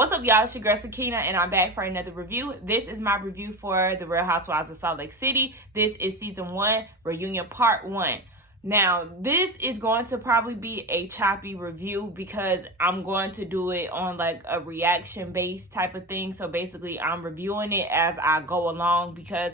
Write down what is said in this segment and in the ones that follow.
What's up, y'all? It's your girl Sakina, and I'm back for another review. This is my review for The Real Housewives of Salt Lake City. This is season 1, reunion part 1. Now, this is going to probably be a choppy review because I'm going to do it on like a reaction-based type of thing. So basically, I'm reviewing it as I go along because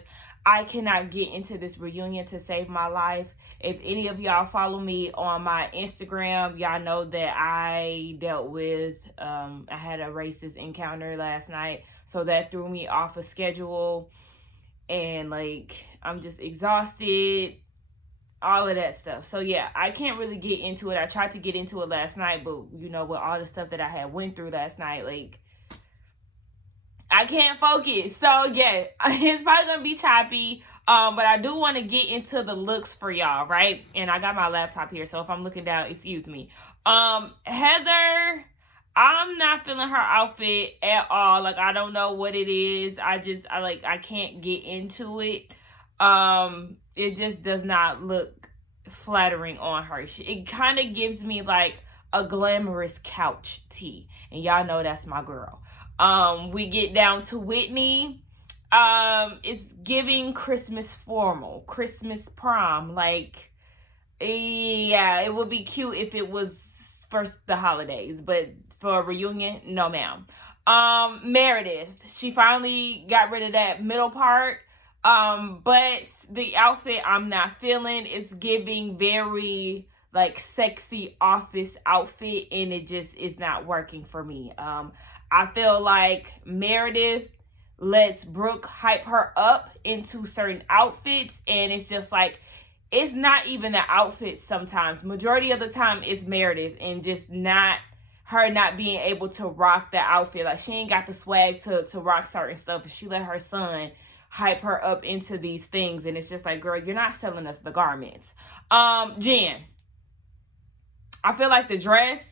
I cannot get into this reunion to save my life. If any of y'all follow me on my Instagram, y'all know that I dealt with, I had a racist encounter last night. So that threw me off a schedule. And like, I'm just exhausted. All of that stuff. So yeah, I can't really get into it. I tried to get into it last night, but you know, with all the stuff that I had went through last night, like, I can't focus. So yeah, it's probably gonna be choppy. But I do want to get into the looks for y'all, right? And I got my laptop here, so if I'm looking down, excuse me. Heather, I'm not feeling her outfit at all. Like, I don't know what it is. I can't get into it. It just does not look flattering on her. It kind of gives me like a glamorous couch tee, and y'all know that's my girl. We get down to Whitney. It's giving Christmas formal, Christmas prom. Like, yeah, it would be cute if it was for the holidays, but for a reunion, no ma'am. Meredith, she finally got rid of that middle part. But the outfit I'm not feeling. It's giving very like sexy office outfit, and it just is not working for me. I feel like Meredith lets Brooke hype her up into certain outfits, and it's just like, it's not even the outfit sometimes. Majority of the time it's Meredith, and just not her not being able to rock the outfit. Like, she ain't got the swag to rock certain stuff, and she let her son hype her up into these things, and it's just like, girl, you're not selling us the garments. Jen, I feel like the dress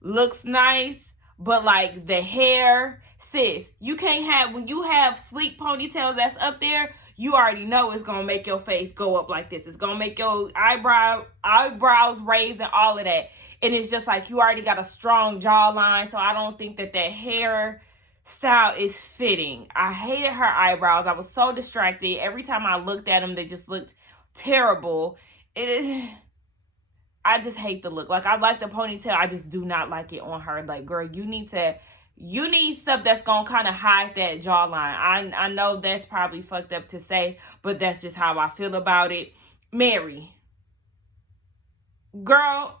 looks nice, but like the hair, sis, you can't have, when you have sleek ponytails that's up there, you already know it's gonna make your face go up like this. It's gonna make your eyebrows raised and all of that. And it's just like, you already got a strong jawline, so I don't think that hair style is fitting. I hated her eyebrows. I was so distracted. Every time I looked at them, they just looked terrible. I just hate the look. Like, I like the ponytail. I just do not like it on her. Like, girl, you need stuff that's gonna kind of hide that jawline. I know that's probably fucked up to say, but that's just how I feel about it. Mary, girl,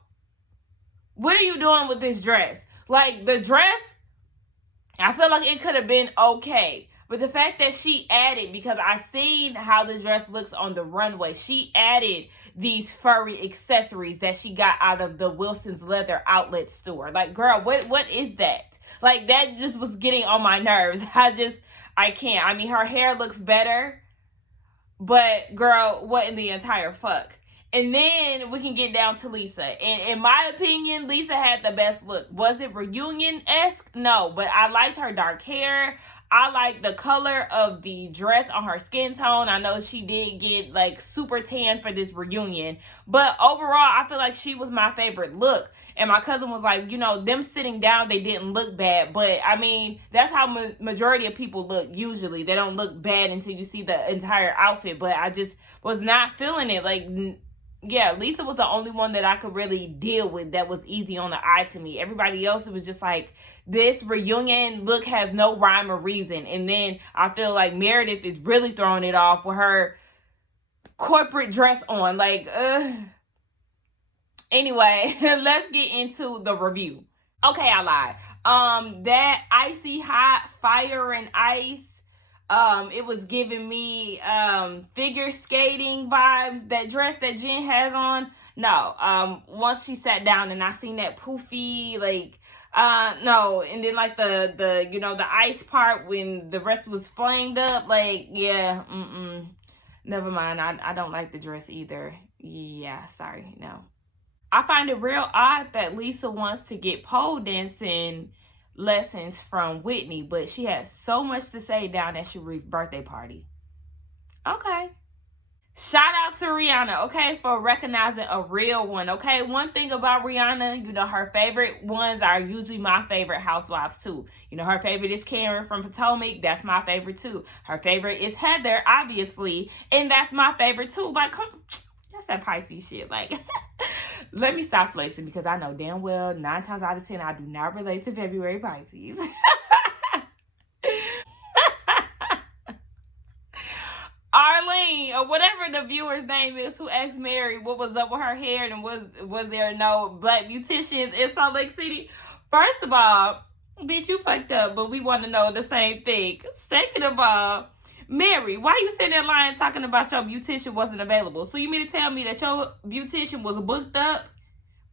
what are you doing with this dress? Like, the dress, I feel like it could have been okay. But the fact that she added, because I seen how the dress looks on the runway, she added these furry accessories that she got out of the Wilson's Leather outlet store. Like, girl, what is that? Like, that just was getting on my nerves. I can't. I mean, her hair looks better, but girl, what in the entire fuck? And then we can get down to Lisa. And in my opinion, Lisa had the best look. Was it reunion-esque? No, but I liked her dark hair. I like the color of the dress on her skin tone. I know she did get like super tan for this reunion. But overall, I feel like she was my favorite look. And my cousin was like, you know, them sitting down, they didn't look bad. But I mean, that's how majority of people look usually. They don't look bad until you see the entire outfit. But I just was not feeling it. Like, yeah, Lisa was the only one that I could really deal with that was easy on the eye to me. Everybody else, it was just like, this reunion look has no rhyme or reason. And then I feel like Meredith is really throwing it off with her corporate dress on. Like, Anyway, let's get into the review. Okay, I lied. That icy hot fire and ice, it was giving me figure skating vibes. That dress that Jen has on, no. Once she sat down and I seen that poofy, like, no. And then like the you know, the ice part when the rest was flamed up, like, yeah, never mind. I don't like the dress either. Yeah, sorry, no. I find it real odd that Lisa wants to get pole dancing lessons from Whitney, but she has so much to say down at Sharif's birthday party. Okay. Shout out to Rihanna, okay, for recognizing a real one, okay? One thing about Rihanna, you know, her favorite ones are usually my favorite housewives, too. You know, her favorite is Karen from Potomac. That's my favorite, too. Her favorite is Heather, obviously, and that's my favorite, too. Like, come, that's that Pisces shit. Like, let me stop flexing because I know damn well 9 times out of 10 I do not relate to February Pisces. Arlene, or whatever the viewer's name is, who asked Mary what was up with her hair and was there no black beauticians in Salt Lake City? First of all, bitch, you fucked up, but we want to know the same thing. Second of all, Mary, why you sitting there lying talking about your beautician wasn't available? So you mean to tell me that your beautician was booked up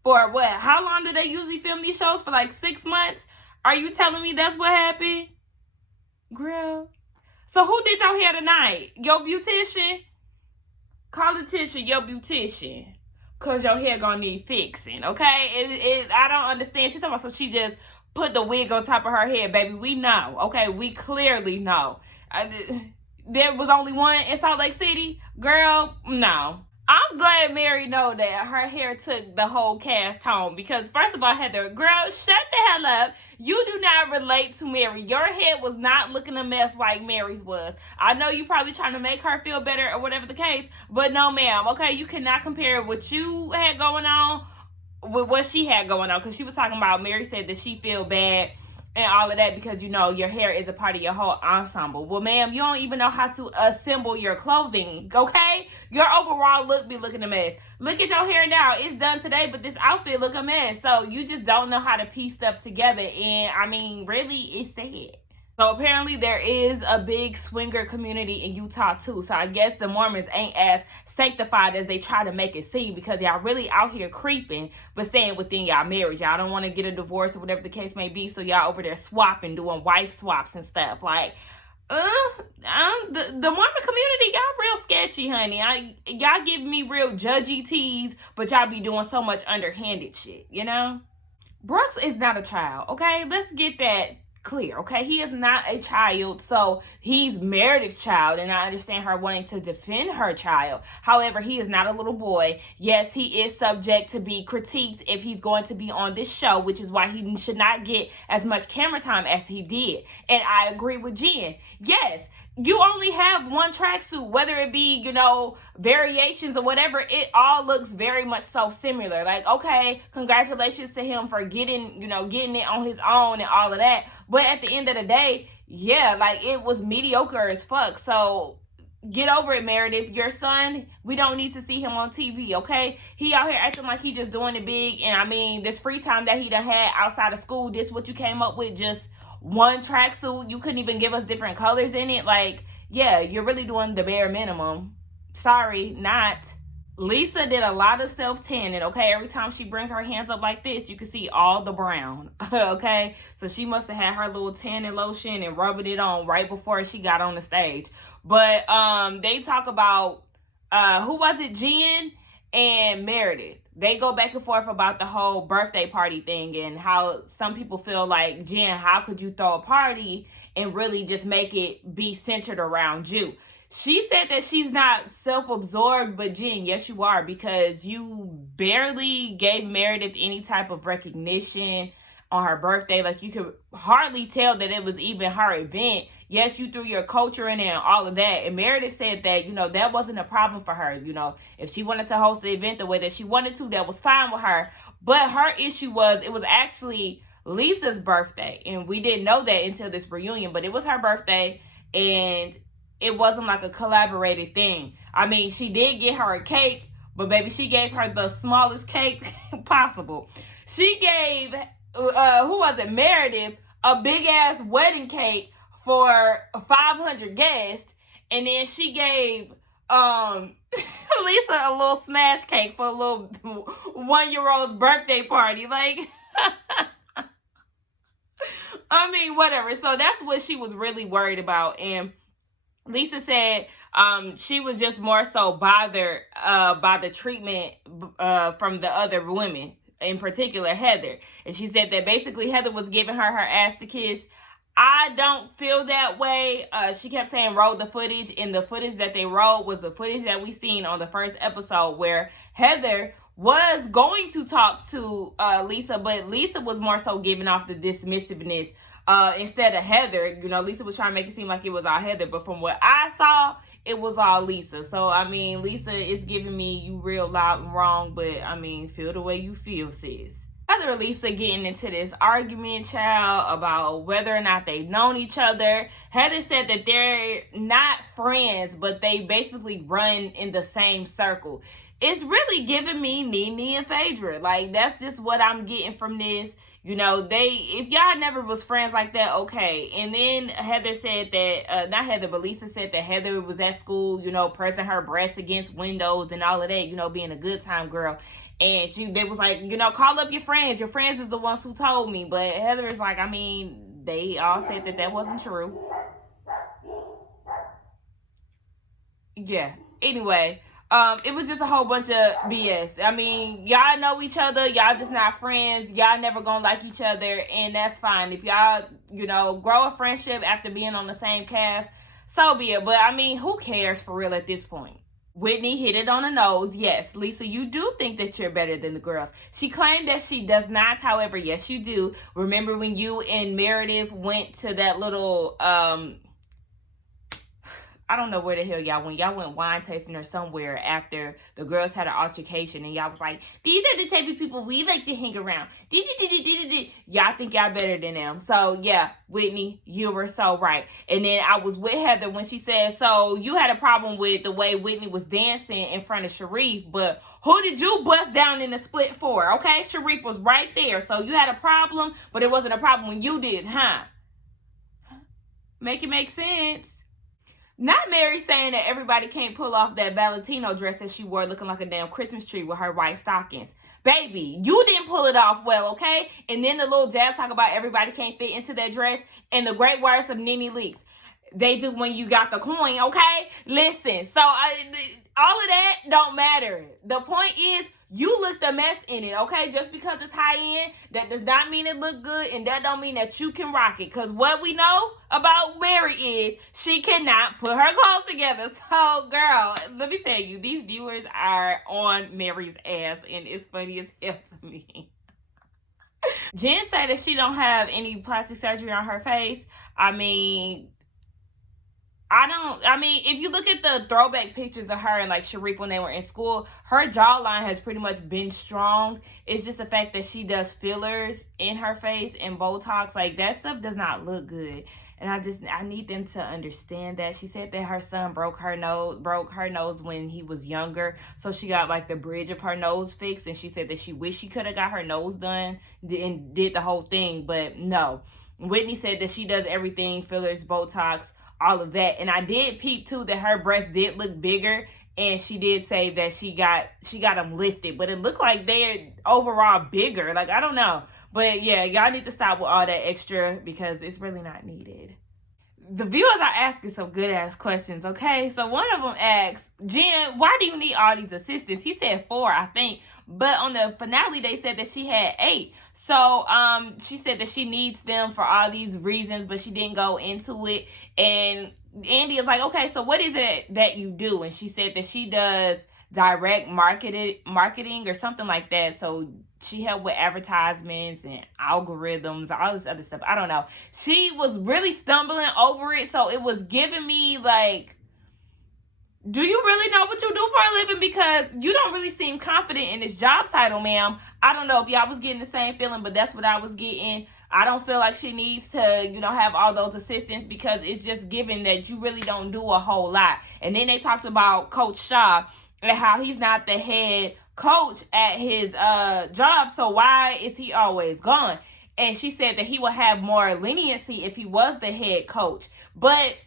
for what? How long do they usually film these shows? For like 6 months? Are you telling me that's what happened? Girl. So who did your hair tonight? Your beautician? Call attention, your beautician. Cause your hair gonna need fixing, okay? I don't understand. She's talking about so she just put the wig on top of her head, baby. We know, okay? We clearly know. There was only one in Salt Lake City? Girl, no. I'm glad Mary know that her hair took the whole cast home because first of all, Heather, girl, shut the hell up. You do not relate to Mary. Your head was not looking a mess like Mary's was. I know you probably trying to make her feel better or whatever the case, but no, ma'am. Okay, you cannot compare what you had going on with what she had going on because she was talking about Mary said that she feel bad and all of that because, you know, your hair is a part of your whole ensemble. Well, ma'am, you don't even know how to assemble your clothing, okay? Your overall look be looking a mess. Look at your hair now. It's done today, but this outfit look a mess. So you just don't know how to piece stuff together. And, I mean, really, it's sad. So apparently there is a big swinger community in Utah too. So I guess the Mormons ain't as sanctified as they try to make it seem because y'all really out here creeping, but staying within y'all marriage. Y'all don't want to get a divorce or whatever the case may be. So y'all over there swapping, doing wife swaps and stuff. Like, the Mormon community, y'all real sketchy, honey. Y'all give me real judgy teas, but y'all be doing so much underhanded shit, you know? Brooks is not a child, okay? Let's get that clear, okay? He is not a child, so he's Meredith's child, and I understand her wanting to defend her child. However, he is not a little boy. Yes, he is subject to be critiqued if he's going to be on this show, which is why he should not get as much camera time as he did. And I agree with Jen. Yes, you only have one tracksuit, whether it be, you know, variations or whatever, it all looks very much so similar. Like, okay, congratulations to him for getting it on his own and all of that. But at the end of the day, yeah, like it was mediocre as fuck. So get over it, Meredith. Your son, we don't need to see him on TV, okay? He out here acting like he just doing it big. And I mean, this free time that he done had outside of school, this what you came up with, just one tracksuit. You couldn't even give us different colors in it. Like, yeah, you're really doing the bare minimum. Sorry, not. Lisa did a lot of self-tanning, okay? Every time she brings her hands up like this, you can see all the brown, okay? So she must have had her little tanning lotion and rubbing it on right before she got on the stage. But they talk about, who was it, Jen and Meredith. They go back and forth about the whole birthday party thing and how some people feel like, Jen, how could you throw a party and really just make it be centered around you? She said that she's not self-absorbed, but Jen, yes, you are, because you barely gave Meredith any type of recognition on her birthday. Like, you could hardly tell that it was even her event. Yes, you threw your culture in there and all of that. And Meredith said that, you know, that wasn't a problem for her. You know, if she wanted to host the event the way that she wanted to, that was fine with her. But her issue was, it was actually Lisa's birthday. And we didn't know that until this reunion, but it was her birthday. And it wasn't like a collaborated thing. I mean, she did get her a cake, but baby, she gave her the smallest cake possible. She gave, who was it, Meredith, a big ass wedding cake for 500 guests, and then she gave Lisa a little smash cake for a little 1-year-old's birthday party. Like, I mean, whatever. So that's what she was really worried about. And Lisa said she was just more so bothered by the treatment from the other women, in particular Heather. And she said that basically Heather was giving her ass to kiss. I don't feel that way. She kept saying roll the footage, and the footage that they rolled was the footage that we seen on the first episode where Heather was going to talk to Lisa, but Lisa was more so giving off the dismissiveness instead of Heather. You know, Lisa was trying to make it seem like it was all Heather, but from what I saw, it was all Lisa. So, I mean, Lisa is giving me you real loud and wrong, but, I mean, feel the way you feel, sis. Heather and Lisa getting into this argument, child, about whether or not they've known each other. Heather said that they're not friends, but they basically run in the same circle. It's really giving me Nene and Phaedra. Like, that's just what I'm getting from this. You know, if y'all never was friends like that, okay. And then Heather said that, not Heather, but Lisa said that Heather was at school, you know, pressing her breasts against windows and all of that, you know, being a good time girl. And they was like, you know, call up your friends. Your friends is the ones who told me. But Heather is like, I mean, they all said that wasn't true. Yeah. Anyway. It was just a whole bunch of BS. I mean, y'all know each other. Y'all just not friends. Y'all never gonna like each other, and that's fine. If y'all, you know, grow a friendship after being on the same cast, so be it. But, I mean, who cares for real at this point? Whitney hit it on the nose. Yes, Lisa, you do think that you're better than the girls. She claimed that she does not. However, yes, you do. Remember when you and Meredith went to that little, I don't know where the hell y'all went. Y'all went wine tasting or somewhere after the girls had an altercation, and y'all was like, these are the type of people we like to hang around. Y'all think y'all better than them. So, yeah, Whitney, you were so right. And then I was with Heather when she said, so you had a problem with the way Whitney was dancing in front of Sharif, but who did you bust down in the split for? Okay, Sharif was right there. So you had a problem, but it wasn't a problem when you did, huh? Make it make sense. Not Mary saying that everybody can't pull off that Valentino dress that she wore looking like a damn Christmas tree with her white stockings. Baby, you didn't pull it off well, okay? And then the little jab talk about everybody can't fit into that dress, and the great words of Nene Leakes. They do when you got the coin, okay? Listen, so all of that don't matter. The point is, you looked a mess in it, okay? Just because it's high end, that does not mean it look good, and that don't mean that you can rock it. Because what we know about Mary is she cannot put her clothes together. So, girl, let me tell you, these viewers are on Mary's ass, and it's funny as hell to me. Jen said that she don't have any plastic surgery on her face. I mean, if you look at the throwback pictures of her and like Sharif when they were in school, her jawline has pretty much been strong. It's just the fact that she does fillers in her face and Botox. Like, that stuff does not look good. And I need them to understand that. She said that her son broke her nose when he was younger. So she got like the bridge of her nose fixed. And she said that she wished she could have got her nose done and did the whole thing. But no. Whitney said that she does everything, fillers, Botox, all of that. And I did peep too that her breasts did look bigger, and she did say that she got them lifted, but it looked like they're overall bigger. Like, I don't know, but yeah, y'all need to stop with all that extra because it's really not needed. The viewers are asking some good ass questions, okay? So one of them asked, Jen, why do you need all these assistants? He said 4, I think, but on the finale they said that she had 8. So she said that she needs them for all these reasons, but she didn't go into it. And Andy is like, okay, so what is it that you do? And she said that she does direct marketing or something like that. So she helped with advertisements and algorithms, all this other stuff. I don't know. She was really stumbling over it. So it was giving me like, do you really know what you do for a living? Because you don't really seem confident in this job title, ma'am. I don't know if y'all was getting the same feeling, but that's what I was getting. I don't feel like she needs to, you know, have all those assistants because it's just given that you really don't do a whole lot. And then they talked about Coach Shaw and how he's not the head coach at his job. So why is he always gone? And she said that he would have more leniency if he was the head coach. But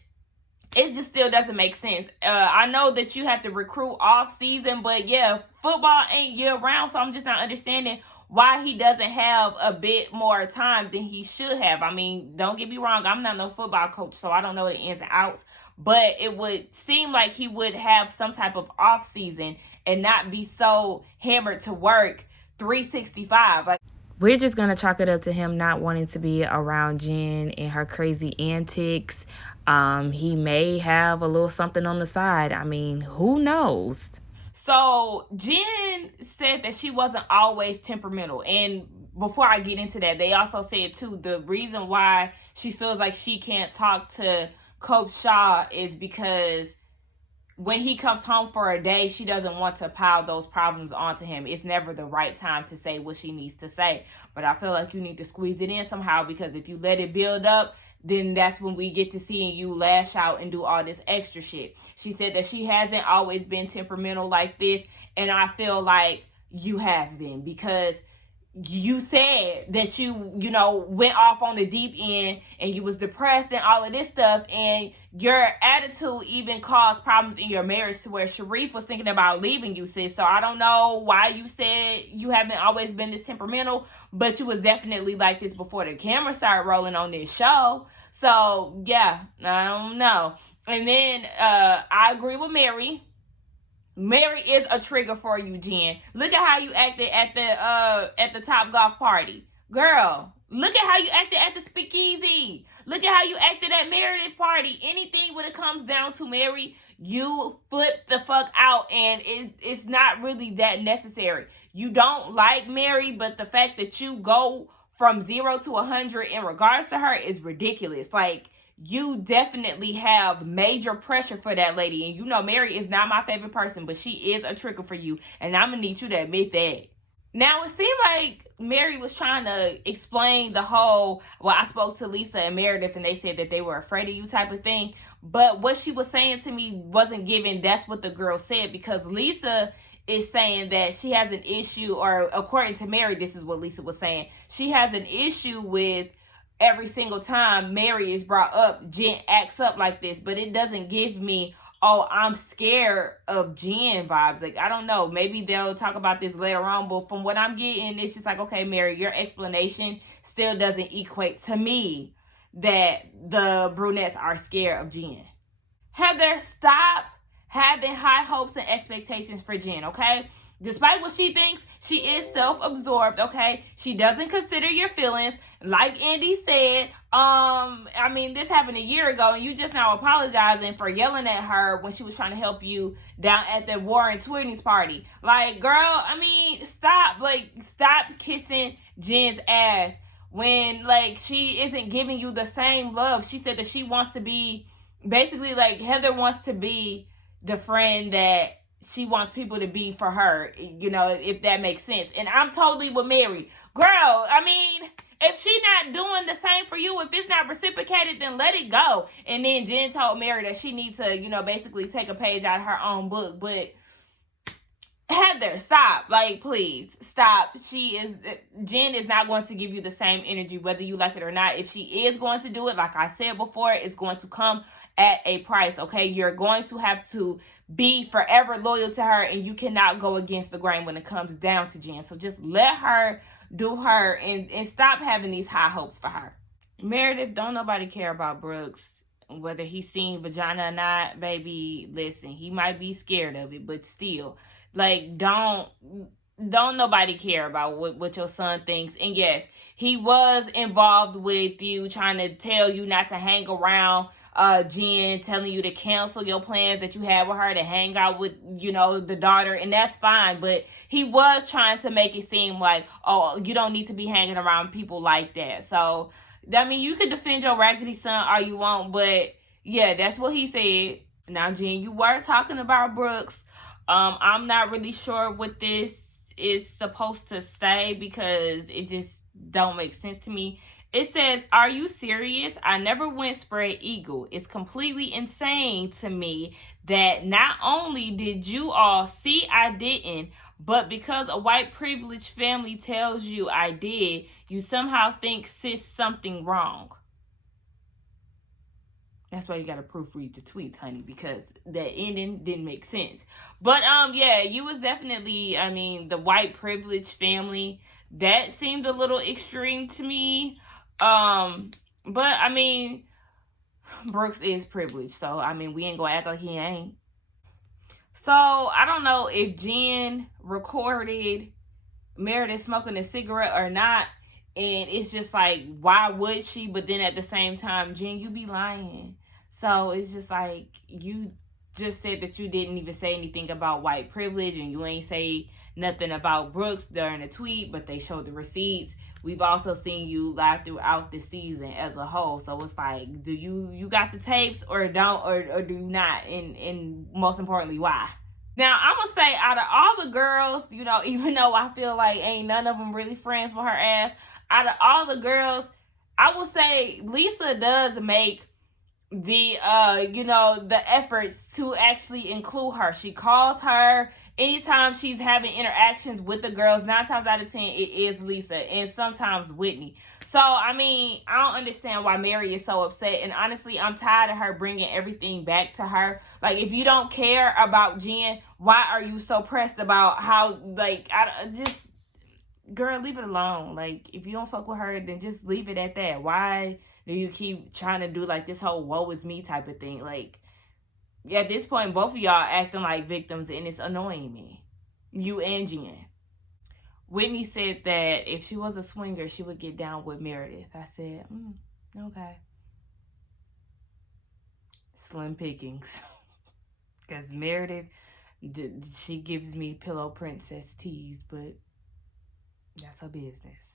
it just still doesn't make sense. I know that you have to recruit off season, but yeah, football ain't year round. So I'm just not understanding why he doesn't have a bit more time than he should have. I mean, don't get me wrong. I'm not no football coach, so I don't know the ins and outs. But it would seem like he would have some type of off season and not be so hammered to work 365. we're just going to chalk it up to him not wanting to be around Jen and her crazy antics. He may have a little something on the side. I mean, who knows? So Jen said that she wasn't always temperamental. And before I get into that, they also said too, the reason why she feels like she can't talk to Coach Shaw is because when he comes home for a day, she doesn't want to pile those problems onto him. It's never the right time to say what she needs to say. But I feel like you need to squeeze it in somehow, because if you let it build up, then that's when we get to seeing you lash out and do all this extra shit. She said that she hasn't always been temperamental like this, and I feel like you have been, because you said that you went off on the deep end and you was depressed and all of this stuff, and your attitude even caused problems in your marriage to where Sharif was thinking about leaving you, sis. So I don't know why you said you haven't always been this temperamental, but you was definitely like this before the camera started rolling on this show. So yeah, I don't know. And then I agree with Mary. Mary is a trigger for you, Jen. Look at how you acted at the Top Golf party. Girl, look at how you acted at the speakeasy. Look at how you acted at Meredith's party. Anything when it comes down to Mary, you flip the fuck out, and it's not really that necessary. You don't like Mary, but the fact that you go from 0 to 100 in regards to her is ridiculous. Like, you definitely have major pressure for that lady. And you know Mary is not my favorite person, but she is a trigger for you. And I'm going to need you to admit that. Now, it seemed like Mary was trying to explain the whole, well, I spoke to Lisa and Meredith and they said that they were afraid of you type of thing. But what she was saying to me wasn't given. That's what the girl said, because Lisa is saying that she has an issue, or according to Mary, this is what Lisa was saying. She has an issue with every single time Mary is brought up, Jen acts up like this. But it doesn't give me, oh, I'm scared of Jen vibes. Like, I don't know. Maybe they'll talk about this later on. But from what I'm getting, it's just like, okay, Mary, your explanation still doesn't equate to me that the brunettes are scared of Jen. Heather, stop having high hopes and expectations for Jen, okay? Despite what she thinks, she is self-absorbed, okay? She doesn't consider your feelings. Like Andy said, I mean, this happened a year ago, and you just now apologizing for yelling at her when she was trying to help you down at the Warren Twinnies party. Like, girl, I mean, stop kissing Jen's ass when, like, she isn't giving you the same love. She said that she wants to be, basically, like, Heather wants to be the friend that she wants people to be for her, you know, if that makes sense. And I'm totally with Mary. Girl, I mean, if she not doing the same for you, if it's not reciprocated, then let it go. And then Jen told Mary that she needs to, you know, basically take a page out of her own book. But Heather, stop. Like, please, stop. Jen is not going to give you the same energy, whether you like it or not. If she is going to do it, like I said before, it's going to come at a price, okay? You're going to have to be forever loyal to her, and you cannot go against the grain when it comes down to Jen. So just let her do her and stop having these high hopes for her. Meredith, don't nobody care about Brooks, whether he's seen vagina or not, baby. Listen, he might be scared of it, but still, like, don't nobody care about what your son thinks. And yes, he was involved with you, trying to tell you not to hang around Jen, telling you to cancel your plans that you had with her to hang out with, you know, the daughter, and that's fine. But he was trying to make it seem like, oh, you don't need to be hanging around people like that. So, I mean, you can defend your raggedy son all you want, but yeah, that's what he said. Now, Jen, you were talking about Brooks. I'm not really sure what this is supposed to say, because it just don't make sense to me. It says, are you serious? I never went spread eagle. It's completely insane to me that not only did you all see I didn't, but because a white privileged family tells you I did, you somehow think sis something wrong. That's why you got to proofread the tweets, honey, because the ending didn't make sense. But, yeah, you was definitely, I mean, the white privileged family. That seemed a little extreme to me. But, I mean, Brooks is privileged. So, I mean, we ain't going to act like he ain't. So, I don't know if Jen recorded Meredith smoking a cigarette or not. And it's just like, why would she? But then at the same time, Jen, you be lying. So it's just like, you just said that you didn't even say anything about white privilege, and you ain't say nothing about Brooks during the tweet, but they showed the receipts. We've also seen you lie throughout the season as a whole. So it's like, do you got the tapes, or don't, or do you not? And most importantly, why? Now, I'm going to say, out of all the girls, you know, even though I feel like ain't none of them really friends with her ass, out of all the girls, I will say Lisa does make the the efforts to actually include her. She calls her anytime she's having interactions with the girls. 9 times out of 10 it is Lisa, and sometimes Whitney. So I mean, I don't understand why Mary is so upset, and honestly I'm tired of her bringing everything back to her. Like, if you don't care about Jen, why are you so pressed about how, like, I just, girl, leave it alone. Like, if you don't fuck with her, then just leave it at that. Why do you keep trying to do like this whole woe is me type of thing? Like, at this point, both of y'all acting like victims, and it's annoying me. You and Jen. Whitney said that if she was a swinger, she would get down with Meredith. I said, okay. Slim pickings. Because Meredith, she gives me pillow princess tease, but that's her business.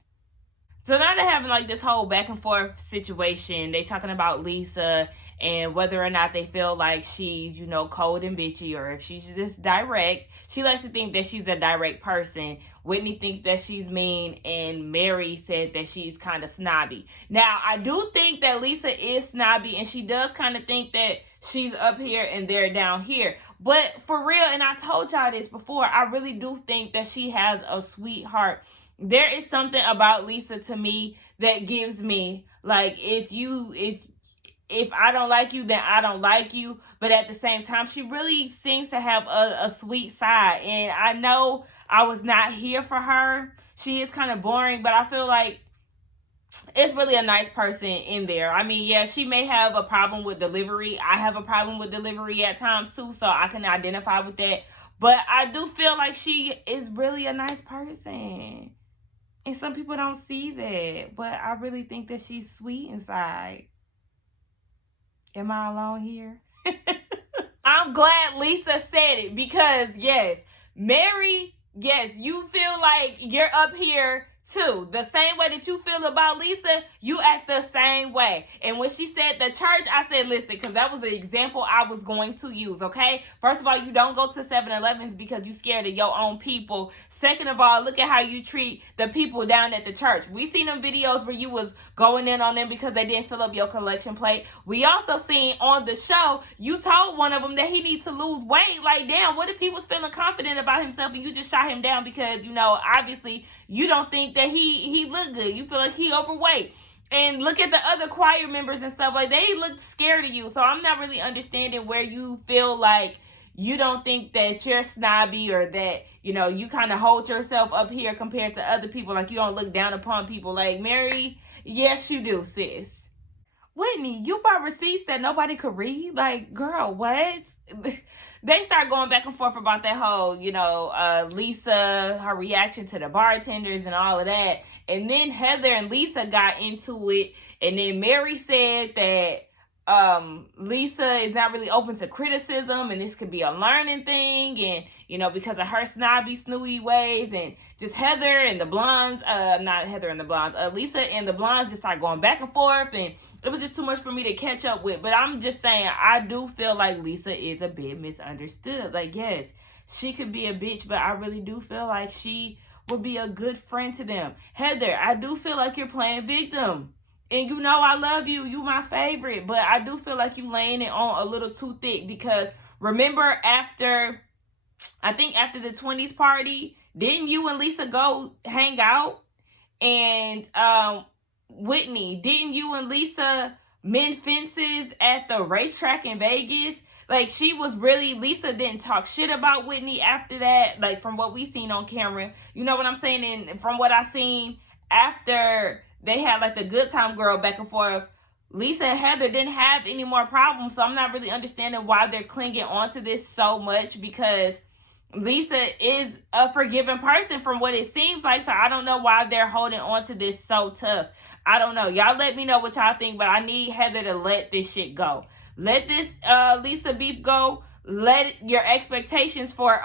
So now they're having like this whole back and forth situation. They talking about Lisa and whether or not they feel like she's, cold and bitchy, or if she's just direct. She likes to think that she's a direct person. Whitney thinks that she's mean, and Mary said that she's kind of snobby. Now, I do think that Lisa is snobby, and she does kind of think that she's up here and they're down here. But for real, and I told y'all this before, I really do think that she has a sweetheart. There is something about Lisa to me that gives me, like, if I don't like you, then I don't like you. But at the same time, she really seems to have a sweet side. And I know I was not here for her. She is kind of boring, but I feel like it's really a nice person in there. I mean, yeah, she may have a problem with delivery. I have a problem with delivery at times too, so I can identify with that. But I do feel like she is really a nice person. And some people don't see that, but I really think that she's sweet inside. Am I alone here? I'm glad Lisa said it, because yes, Mary, yes, you feel like you're up here too. The same way that you feel about Lisa, you act the same way. And when she said the church, I said, listen, because that was the example I was going to use, okay? First of all, you don't go to 7-Elevens because you're scared of your own people. Second of all, look at how you treat the people down at the church. We seen them videos where you was going in on them because they didn't fill up your collection plate. We also seen on the show, you told one of them that he needs to lose weight. Like, damn, what if he was feeling confident about himself and you just shot him down because, obviously you don't think that he looked good. You feel like he overweight. And look at the other choir members and stuff. Like, they looked scared of you. So I'm not really understanding where you feel like you don't think that you're snobby, or that, you kind of hold yourself up here compared to other people. Like, you don't look down upon people. Like, Mary, yes, you do, sis. Whitney, you bought receipts that nobody could read? Like, girl, what? They start going back and forth about that whole, Lisa, her reaction to the bartenders and all of that. And then Heather and Lisa got into it. And then Mary said that Lisa is not really open to criticism, and this could be a learning thing, and because of her snobby, snooty ways. And just Heather and the blondes, Lisa and the blondes just started going back and forth, and it was just too much for me to catch up with. But I'm just saying, I do feel like Lisa is a bit misunderstood. Like, yes, she could be a bitch, but I really do feel like she would be a good friend to them. Heather, I do feel like you're playing victim. And I love you. You my favorite. But I do feel like you laying it on a little too thick, because remember after the 20s party, didn't you and Lisa go hang out? And Whitney, didn't you and Lisa mend fences at the racetrack in Vegas? Like, Lisa didn't talk shit about Whitney after that, like, from what we seen on camera. You know what I'm saying? And from what I seen after they had like the good time girl back and forth, Lisa and Heather didn't have any more problems. So I'm not really understanding why they're clinging on to this so much, because Lisa is a forgiving person from what it seems like, so I don't know why they're holding on to this so tough. I don't know. Y'all let me know what y'all think, but I need Heather to let this shit go. Let this Lisa beef go. Let your expectations for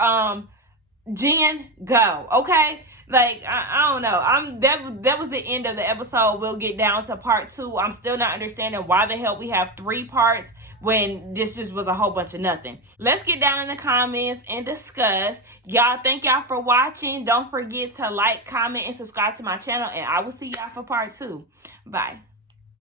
Jen go, okay? Like, I don't know. That was the end of the episode. We'll get down to part 2. I'm still not understanding why the hell we have 3 parts when this just was a whole bunch of nothing. Let's get down in the comments and discuss. Y'all, thank y'all for watching. Don't forget to like, comment, and subscribe to my channel, and I will see y'all for part 2. Bye.